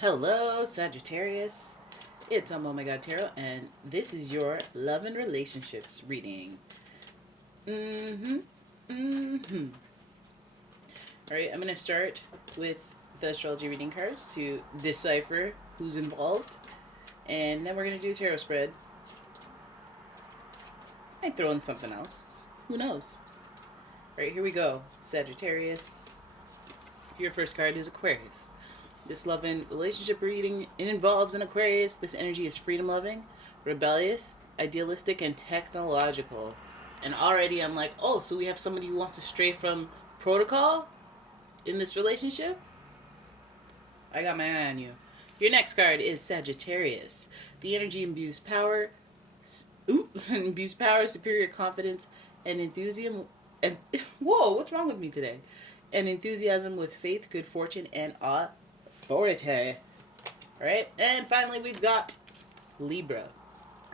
Hello, Sagittarius. It's umomgtarot, and this is your love and relationships reading. Alright, I'm going to start with the astrology reading cards to decipher who's involved. And then we're going to do a tarot spread. I might throw in something else. Who knows? Alright, here we go. Sagittarius. Your first card is Aquarius. This love and relationship reading, it involves an Aquarius. This energy is freedom-loving, rebellious, idealistic, and technological. And already I'm like, oh, so we have somebody who wants to stray from protocol in this relationship? I got my eye on you. Your next card is Sagittarius. The energy imbues power, superior confidence, and enthusiasm. And whoa, what's wrong with me today? And enthusiasm with faith, good fortune, and authority. Right? And finally, we've got Libra.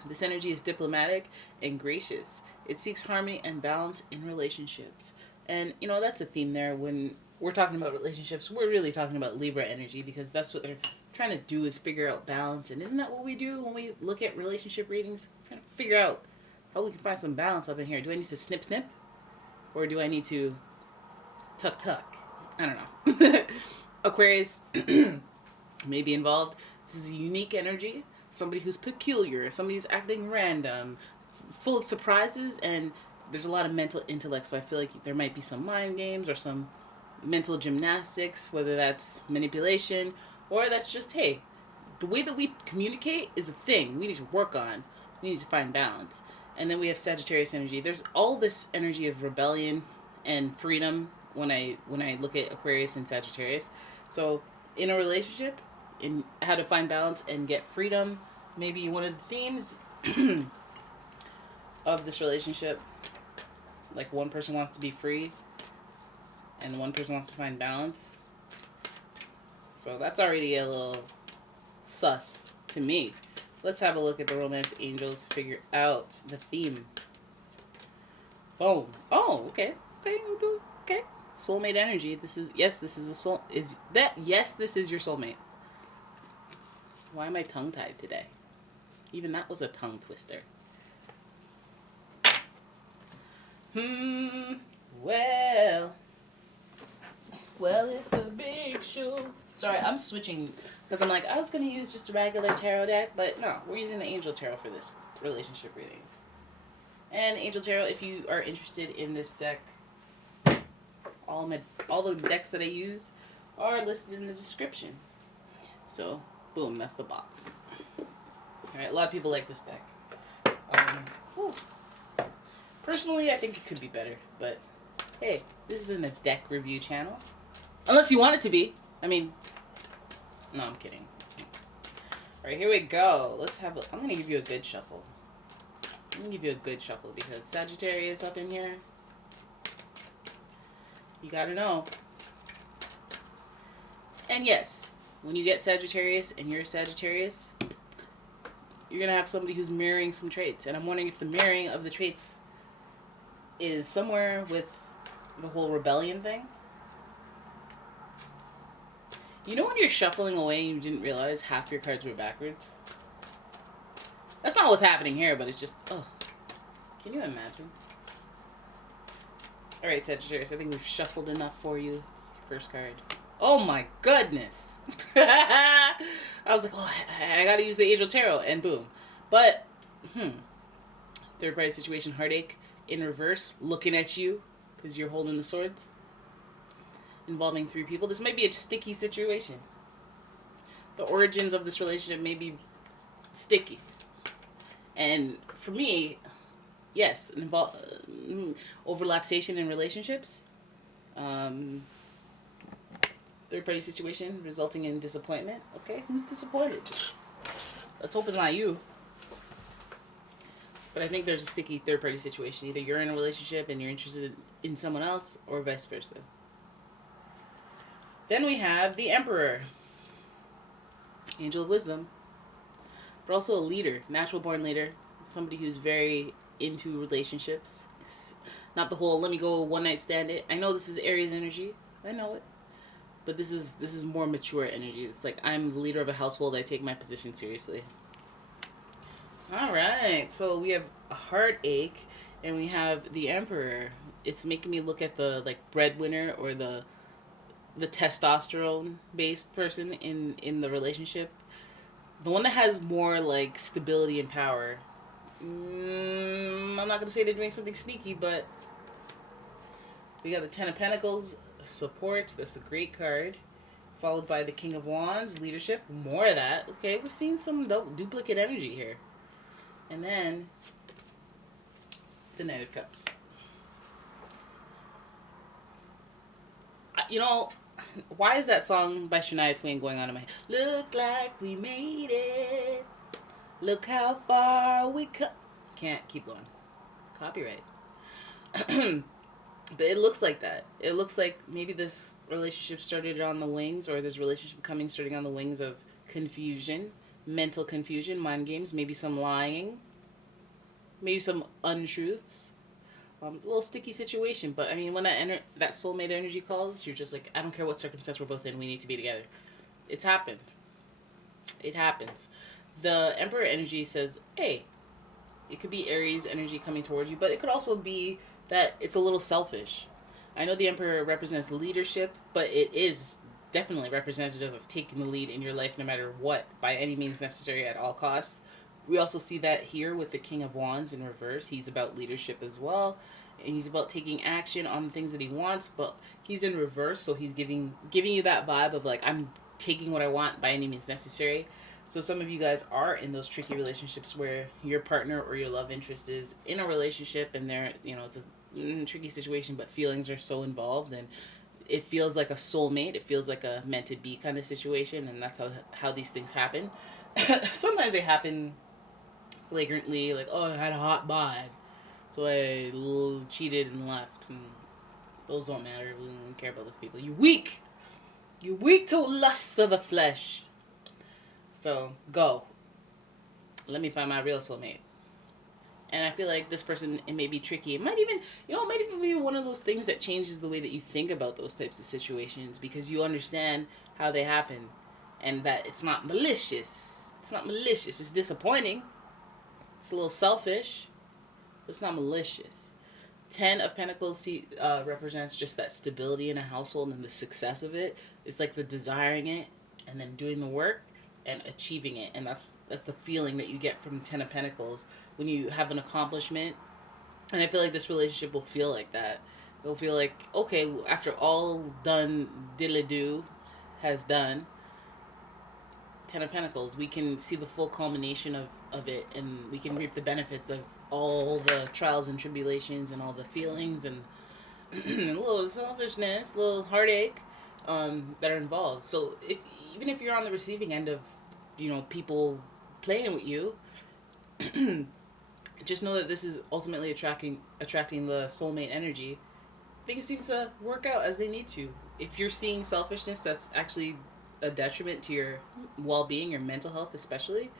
This energy is diplomatic and gracious. It seeks harmony and balance in relationships. And, you know, that's a theme there. When we're talking about relationships, we're really talking about Libra energy, because that's what they're trying to do, is figure out balance. And isn't that what we do when we look at relationship readings? Trying to figure out how we can find some balance up in here. Do I need to snip snip? Or do I need to tuck tuck? I don't know. Aquarius may be involved. This is a unique energy. Somebody who's peculiar. Somebody who's acting random. Full of surprises. And there's a lot of mental intellect. So I feel like there might be some mind games or some mental gymnastics. Whether that's manipulation or that's just, hey, the way that we communicate is a thing we need to work on. We need to find balance. And then we have Sagittarius energy. There's all this energy of rebellion and freedom when I look at Aquarius and Sagittarius. So in a relationship, in how to find balance and get freedom, maybe one of the themes of this relationship, like one person wants to be free and one person wants to find balance. So that's already a little sus to me. Let's have a look at the romance angels, figure out the theme. Boom. Oh, okay. Okay. Soulmate energy. This is a soul. This is your soulmate. Why am I tongue-tied today? Even that was a tongue twister. Well, it's a big show. Sorry, I'm switching because I'm like, I was going to use just a regular tarot deck, but no, we're using the Angel Tarot for this relationship reading. And Angel Tarot, if you are interested in this deck, all the decks that I use are listed in the description. So, boom, that's the box. Alright, a lot of people like this deck. Personally, I think it could be better, but hey, this isn't a deck review channel. Unless you want it to be. I mean, no, I'm kidding. Alright, here we go. I'm going to give you a good shuffle. Because Sagittarius up in here, you gotta know. And yes, when you get Sagittarius and you're a Sagittarius, you're going to have somebody who's mirroring some traits. And I'm wondering if the mirroring of the traits is somewhere with the whole rebellion thing. You know when you're shuffling away and you didn't realize half your cards were backwards? That's not what's happening here, but it's just, oh. Can you imagine? Alright, Sagittarius, I think we've shuffled enough for you. First card. Oh my goodness! I was like, oh, I gotta use the Angel Tarot, and boom. But, third party situation, heartache, in reverse, looking at you, because you're holding the swords. Involving 3 people. This might be a sticky situation. The origins of this relationship may be sticky. And for me, yes, overlapsation in relationships. Third party situation resulting in disappointment. Okay, who's disappointed? Let's hope it's not you. But I think there's a sticky third party situation. Either you're in a relationship and you're interested in someone else, or vice versa. Then we have the Emperor. Angel of Wisdom. But also a leader, natural born leader. Somebody who's very into relationships. Not the whole let me go one night stand it. I know this is Aries energy. I know it. But this is more mature energy. It's like I'm the leader of a household. I take my position seriously. All right. So we have a heartache, and we have the Emperor. It's making me look at the like breadwinner or the testosterone based person in the relationship, the one that has more like stability and power. I'm not gonna say they're doing something sneaky, but we got the Ten of Pentacles, support. That's a great card. Followed by the King of Wands, leadership. More of that. Okay, we're seeing some duplicate energy here. And then the Knight of Cups. You know, why is that song by Shania Twain going on in my head? Looks like we made it. Look how far we come. Can't keep going. Copyright. But it looks like that. It looks like maybe this relationship started on the wings, or this relationship starting on the wings of confusion, mental confusion, mind games, maybe some lying, maybe some untruths. A little sticky situation, but I mean, when that soulmate energy calls, you're just like, I don't care what circumstance we're both in, we need to be together. It's happened. It happens. The Emperor energy says, hey, it could be Aries energy coming towards you, but it could also be that it's a little selfish. I know the Emperor represents leadership, but it is definitely representative of taking the lead in your life no matter what, by any means necessary at all costs. We also see that here with the King of Wands in reverse. He's about leadership as well, and he's about taking action on the things that he wants, but he's in reverse, so he's giving you that vibe of like, I'm taking what I want by any means necessary. So some of you guys are in those tricky relationships where your partner or your love interest is in a relationship, and they're, it's a tricky situation, but feelings are so involved, and it feels like a soulmate. It feels like a meant to be kind of situation, and that's how these things happen. Sometimes they happen flagrantly, like, oh, I had a hot bod, so I cheated and left, and those don't matter. We don't care about those people. You're weak to lusts of the flesh. So go, let me find my real soulmate. And I feel like this person, it may be tricky. It might even be one of those things that changes the way that you think about those types of situations, because you understand how they happen, and that it's not malicious. It's disappointing. It's a little selfish, but it's not malicious. 10 of Pentacles represents just that stability in a household and the success of it. It's like the desiring it and then doing the work and achieving it. And that's the feeling that you get from 10 of Pentacles when you have an accomplishment. And I feel like this relationship will feel like that. It'll feel like, okay, after all done, diddly-do has done, 10 of Pentacles, we can see the full culmination of it, and we can reap the benefits of all the trials and tribulations and all the feelings and a little selfishness, a little heartache that are involved. So even if you're on the receiving end of, people playing with you, just know that this is ultimately attracting the soulmate energy. Things seem to work out as they need to. If you're seeing selfishness, that's actually a detriment to your well-being, your mental health especially.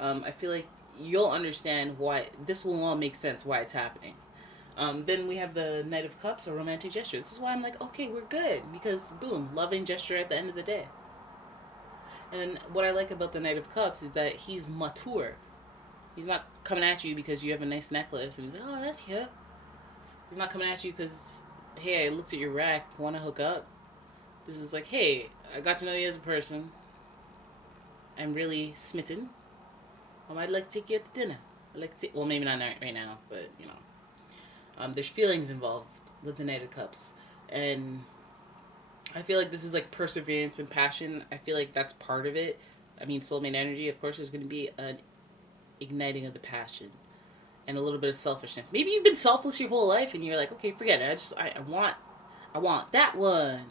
I feel like you'll understand why this will all make sense, why it's happening. Then we have the Knight of Cups, a romantic gesture. This is why I'm like, okay, we're good, because boom, loving gesture at the end of the day. And what I like about the Knight of Cups is that he's mature. He's not coming at you because you have a nice necklace and he's like, oh, that's cute. He's not coming at you because, hey, I looked at your rack, want to hook up. This is like, hey, I got to know you as a person. I'm really smitten. I'd like to take you out to dinner. Well, maybe not right now, but, there's feelings involved with the Knight of Cups. And I feel like this is like perseverance and passion. I feel like that's part of it. I mean, soulmate energy, of course, there's going to be an igniting of the passion and a little bit of selfishness. Maybe you've been selfless your whole life and you're like, okay, forget it. I want that one.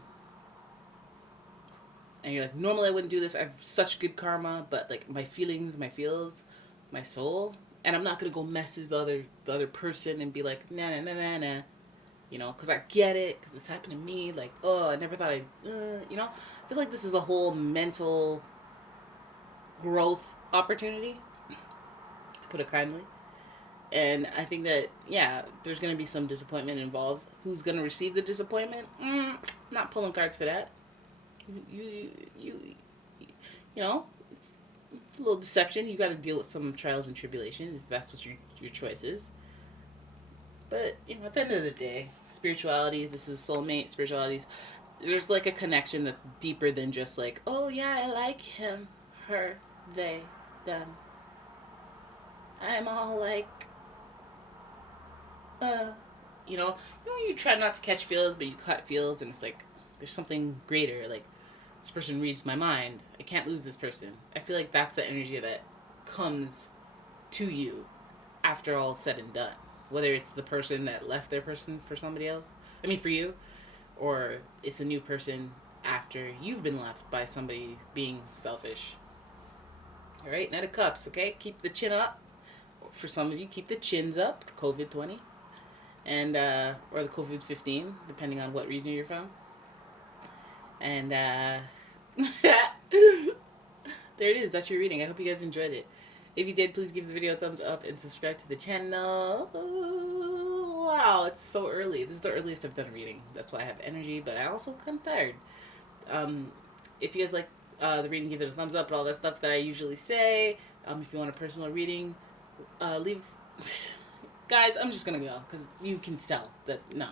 And you're like, normally I wouldn't do this. I have such good karma, but like my feelings, my feels, my soul, and I'm not gonna go message the other person and be like, nah, because I get it, because it's happened to me. Like, oh, I never thought I feel like this is a whole mental growth opportunity, to put it kindly. And I think that, there's going to be some disappointment involved. Who's going to receive the disappointment? Not pulling cards for that. you know, a little deception. You got to deal with some trials and tribulations if that's what your choice is. But at the end of the day, spirituality. This is soulmate spiritualities. There's like a connection that's deeper than just like, oh yeah, I like him, her, they, them. I'm all like, uh, you try not to catch feels, but you caught feels, and it's like there's something greater. Like, this person reads my mind. I can't lose this person. I feel like that's the energy that comes to you after all said and done. Whether it's the person that left their person for somebody else, for you, or it's a new person after you've been left by somebody being selfish. All right, Knight of Cups, okay? Keep the chin up. For some of you, keep the chins up, COVID-20, and or the COVID-15, depending on what region you're from. And there it is. That's your reading. I hope you guys enjoyed it. If you did, please give the video a thumbs up and subscribe to the channel. Wow, it's so early. This is the earliest I've done a reading. That's why I have energy, but I also kind of tired. If you guys like the reading, give it a thumbs up and all that stuff that I usually say. If you want a personal reading, leave. Guys, I'm just gonna go because you can tell that no.